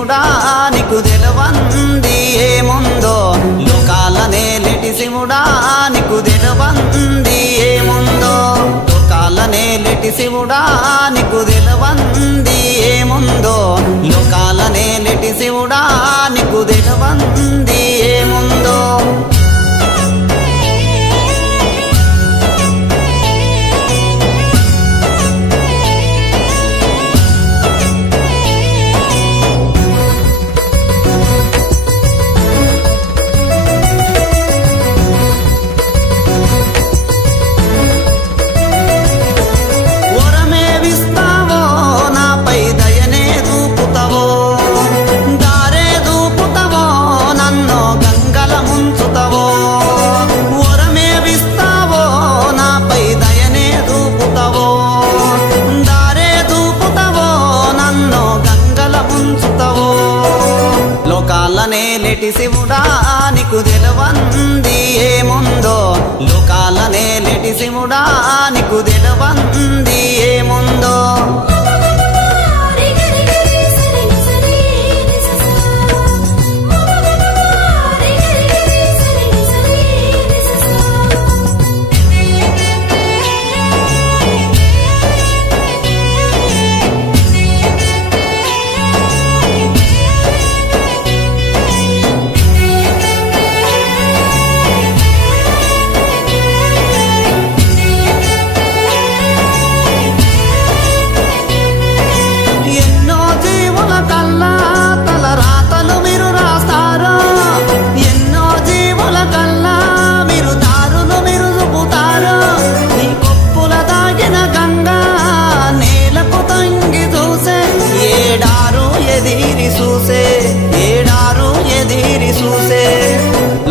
శివుడా నీకు తెలవంది ఏముందో లోకాలనే లేటి శివుడా నీకు తెలవంది ఏముందో లోకాలనే లేటి శివుడా నీకు తెలవంది ఏముందో లోకాలనే లేటి శివుడా నీకు తెలవంది ఏముందో లోకాలనే లేటి శివుడా నీకు తెలవంది ఏముందో లోకాలనే లేటి శివుడా నీకు తెలవంది ఏముందో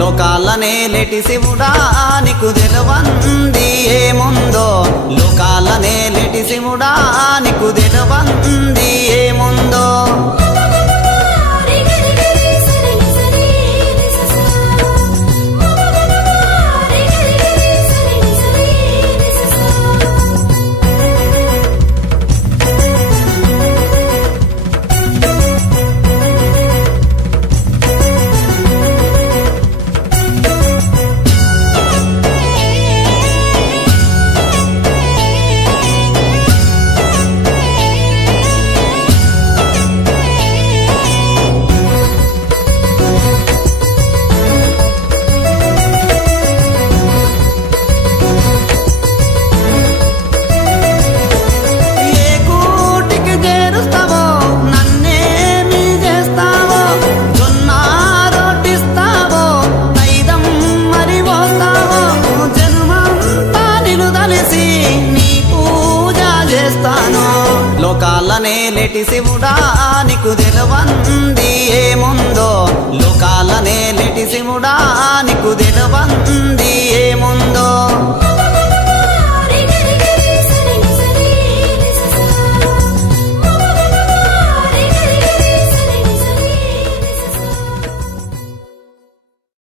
లోకాలనే లేటి శివుడా నీకు తెలవంది ఏముందో లోకాలనే లేటి శివుడా నీకు తెలవంది ఏముందో లోకాలనే లేటి శివుడా నీకు తెలవంది ఏముందో లోకాలనే లేటి శివుడా నీకు తెలవంది ఏముందో